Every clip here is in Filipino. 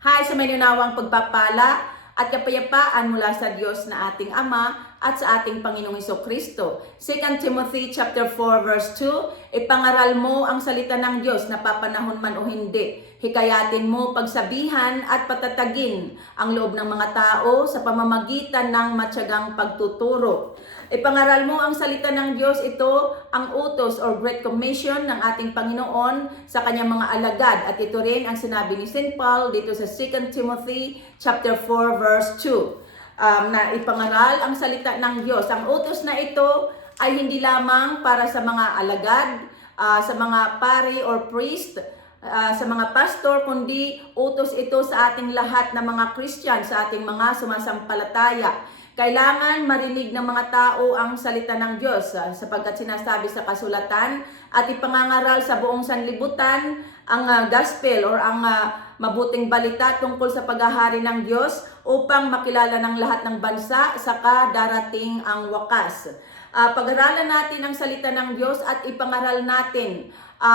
Hay sa maninawang pagpapala at kapayapaan mula sa Diyos na ating Ama at sa ating Panginoong Kristo. 2 Timothy chapter 4 verse 2, ipangaral mo ang salita ng Diyos na papanahon man o hindi. Hikayatin mo pagsabihan at patatagin ang loob ng mga tao sa pamamagitan ng matyagang pagtuturo. Ipangaral mo ang salita ng Diyos, ito ang utos or Great Commission ng ating Panginoon sa kanyang mga alagad. At ito rin ang sinabi ni St. Paul dito sa 2 Timothy chapter 4 verse 2. Na ipangaral ang salita ng Diyos. Ang utos na ito ay hindi lamang para sa mga alagad, sa mga pari or priest, sa mga pastor, kundi utos ito sa ating lahat na mga Christian, sa ating mga sumasampalataya. Kailangan marinig ng mga tao ang salita ng Diyos sapagkat sinasabi sa kasulatan at ipangangaral sa buong sanlibutan ang gospel or ang mabuting balita tungkol sa paghahari ng Diyos upang makilala ng lahat ng bansa saka darating ang wakas. Pag-aralan natin ang salita ng Diyos at ipangaral natin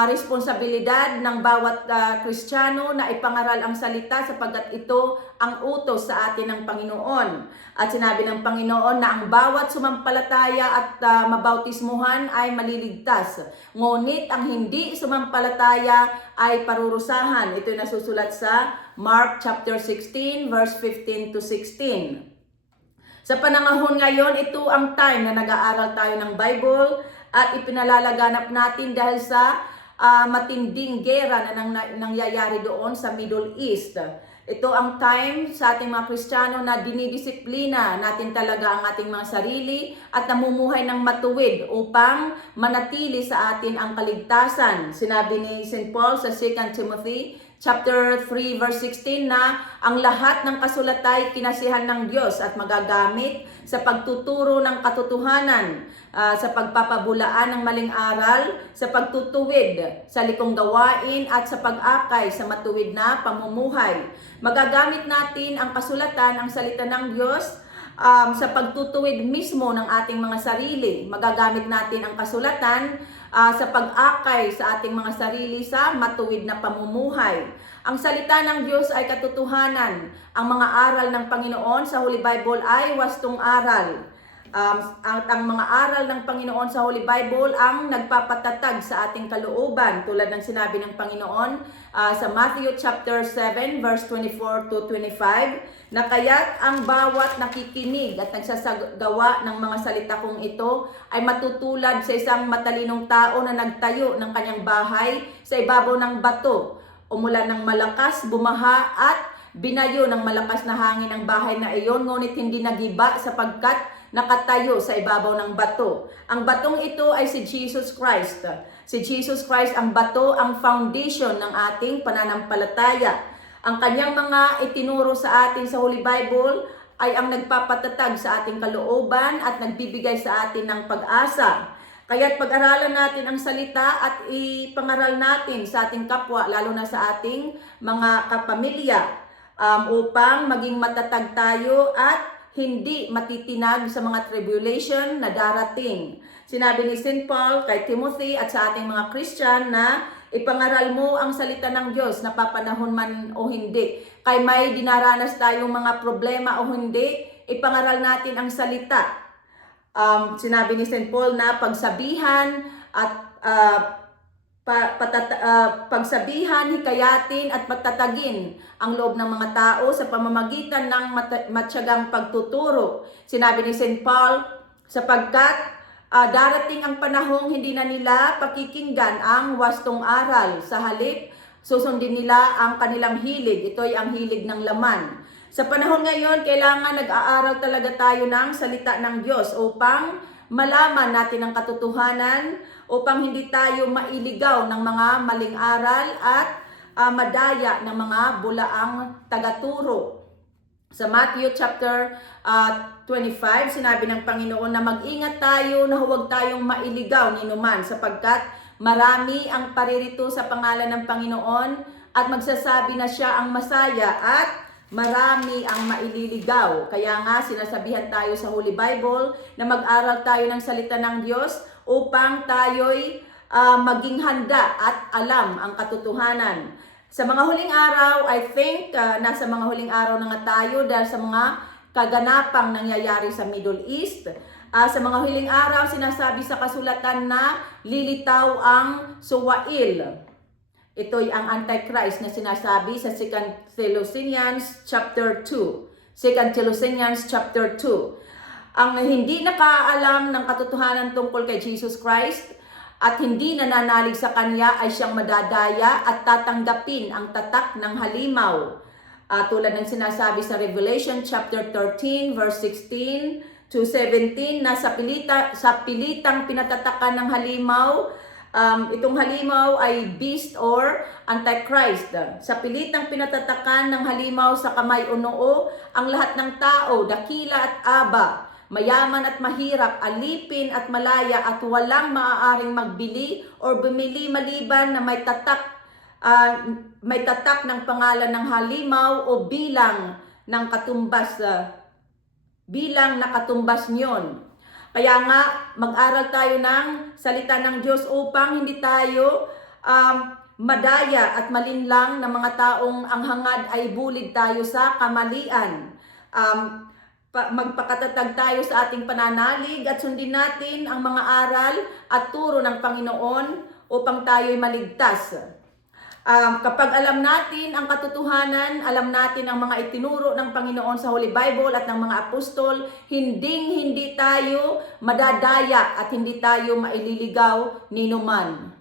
responsibilidad ng bawat Kristiyano na ipangaral ang salita sapagkat ito ang utos sa atin ng Panginoon. At sinabi ng Panginoon na ang bawat sumampalataya at mabautismuhan ay maliligtas. Ngunit ang hindi sumampalataya ay parurusahan. Ito ay nasusulat sa Mark chapter 16 verse 15 to 16. Sa panahon ngayon, ito ang time na nag-aaral tayo ng Bible at ipinalalaganap natin dahil sa matinding gera na nangyayari doon sa Middle East. Ito ang time sa ating mga Kristiyano na dinidisiplina natin talaga ang ating mga sarili at namumuhay ng matuwid upang manatili sa atin ang kaligtasan. Sinabi ni St. Paul sa 2 Timothy chapter 3 verse 16 na ang lahat ng kasulatay kinasihan ng Diyos at magagamit sa pagtuturo ng katotohanan, sa pagpapabulaan ng maling aral, sa pagtutuwid sa likong gawain at sa pag-akay sa matuwid na pamumuhay. Magagamit natin ang kasulatan, ang salita ng Diyos sa pagtutuwid mismo ng ating mga sarili. Magagamit natin ang kasulatan sa pag-akay sa ating mga sarili sa matuwid na pamumuhay. Ang salita ng Diyos ay katotohanan. Ang mga aral ng Panginoon sa Holy Bible ay wastong aral. Ang mga aral ng Panginoon sa Holy Bible ang nagpapatatag sa ating kalooban tulad ng sinabi ng Panginoon sa Matthew chapter 7 verse 24 to 25 na kaya't ang bawat nakikinig at nagsasagawa ng mga salita kong ito ay matutulad sa isang matalinong tao na nagtayo ng kanyang bahay sa ibabaw ng bato. Umulan ng malakas, bumaha at binayo ng malakas na hangin ang bahay na iyon, ngunit hindi nagiba sapagkat nakatayo sa ibabaw ng bato. Ang batong ito ay si Jesus Christ. Si Jesus Christ ang bato, ang foundation ng ating pananampalataya. Ang kanyang mga itinuro sa atin sa Holy Bible ay ang nagpapatatag sa ating kalooban at nagbibigay sa atin ng pag-asa. Kaya't pag-aralan natin ang salita at ipangaral natin sa ating kapwa, lalo na sa ating mga kapamilya, upang maging matatag tayo at hindi matitinag sa mga tribulation na darating. Sinabi ni St. Paul kay Timothy at sa ating mga Christian na ipangaral mo ang salita ng Diyos na papanahon man o hindi. Kay may dinaranas tayong mga problema o hindi, ipangaral natin ang salita. Sinabi ni St. Paul na pagsabihan at pagsabihan, hikayatin at patatagin ang loob ng mga tao sa pamamagitan ng matyagang pagtuturo. Sinabi ni St. Paul, sapagkat darating ang panahong hindi na nila pakikinggan ang wastong aral. Sa halip, susundin nila ang kanilang hilig. Ito ay ang hilig ng laman. Sa panahon ngayon, kailangan nag-aaral talaga tayo ng salita ng Diyos upang malaman natin ang katotohanan, upang hindi tayo mailigaw ng mga maling aral at madaya ng mga bulaang tagaturo. Sa Matthew chapter 25, sinabi ng Panginoon na mag-ingat tayo na huwag tayong mailigaw ni numan sapagkat marami ang paririto sa pangalan ng Panginoon at magsasabi na siya ang Masaya at marami ang maililigaw. Kaya nga sinasabihan tayo sa Holy Bible na mag-aral tayo ng salita ng Diyos upang tayo'y maging handa at alam ang katotohanan. Sa mga huling araw, I think nasa mga huling araw na nga tayo dahil sa mga kaganapang nangyayari sa Middle East. Sa mga huling araw, sinasabi sa kasulatan na lilitaw ang suwail. Ito'y ang Antichrist na sinasabi sa 2 Thessalonians chapter 2. 2 Thessalonians chapter 2. Ang hindi nakaalam ng katotohanan tungkol kay Jesus Christ at hindi nananalig sa Kanya ay siyang madadaya at tatanggapin ang tatak ng halimaw. Tulad ng sinasabi sa Revelation chapter 13 verse 16 to 17 na sa pilitang pinatatakan ng halimaw, itong halimaw ay beast or Antichrist. Sa pilitang pinatatakan ng halimaw sa kamay o noo, ang lahat ng tao, dakila at aba, mayaman at mahirap, alipin at malaya at walang maaaring magbili o bumili maliban na may tatak ng pangalan ng halimaw o bilang ng katumbas, bilang nakatumbas niyon. Kaya nga, mag-aral tayo ng salita ng Diyos upang hindi tayo madaya at malinlang ng mga taong ang hangad ay bulid tayo sa kamalian. Magpakatatag tayo sa ating pananalig at sundin natin ang mga aral at turo ng Panginoon upang tayo'y maligtas. Kapag alam natin ang katotohanan, alam natin ang mga itinuro ng Panginoon sa Holy Bible at ng mga apostol, hindi tayo madadaya at hindi tayo maililigaw ni numan.